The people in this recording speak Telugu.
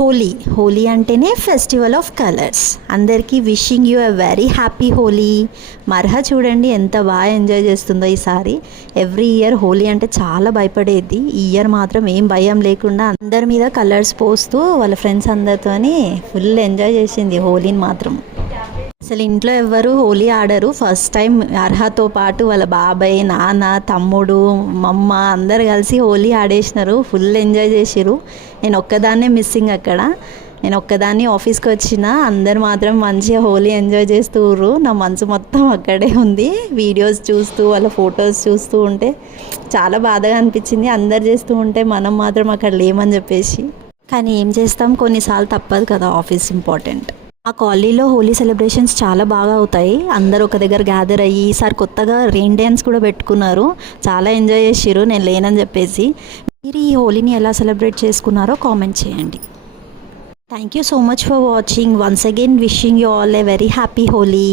హోలీ అంటేనే ఫెస్టివల్ ఆఫ్ కలర్స్. అందరికీ wishing you a very happy Holi. మర్హ చూడండి ఎంత బాగా ఎంజాయ్ చేస్తుందో ఈసారి. ఎవ్రీ ఇయర్ హోలీ అంటే చాలా భయపడేది. ఈ ఇయర్ మాత్రం ఏం భయం లేకుండా అందరి మీద కలర్స్ పోస్తూ వాళ్ళ ఫ్రెండ్స్ అందరితోని ఫుల్ ఎంజాయ్ చేసింది హోలీని మాత్రం. అసలు ఇంట్లో ఎవ్వరు హోలీ ఆడరు. ఫస్ట్ టైం అర్హతో పాటు వాళ్ళ బాబాయ్, నాన్న, తమ్ముడు, మమ్మ అందరు కలిసి హోలీ ఆడేసినారు. ఫుల్ ఎంజాయ్ చేసిరు. నేను ఒక్కదాన్నే మిస్సింగ్ అక్కడ. నేను ఒక్కదాన్ని ఆఫీస్కి వచ్చిన, అందరు మాత్రం మంచిగా హోలీ ఎంజాయ్ చేస్తూరు. నా మనసు మొత్తం అక్కడే ఉంది. వీడియోస్ చూస్తూ వాళ్ళ ఫొటోస్ చూస్తూ ఉంటే చాలా బాధగా అనిపించింది. అందరు చేస్తూ ఉంటే మనం మాత్రం అక్కడ లేమని చెప్పేసి. కానీ ఏం చేస్తాం, కొన్నిసార్లు తప్పదు కదా, ఆఫీస్ ఇంపార్టెంట్. ఆ కాలనీలో హోలీ సెలబ్రేషన్స్ చాలా బాగా అవుతాయి. అందరూ ఒక దగ్గర గ్యాదర్ అయ్యి ఈసారి కొత్తగా రెయిన్ డ్యాన్స్ కూడా పెట్టుకున్నారు. చాలా ఎంజాయ్ చేసిర్రు నేను లేనని చెప్పేసి. మీరు ఈ హోలీని ఎలా సెలబ్రేట్ చేసుకున్నారో కామెంట్ చేయండి. Thank you so much for watching. Once again wishing you all a very happy Holi.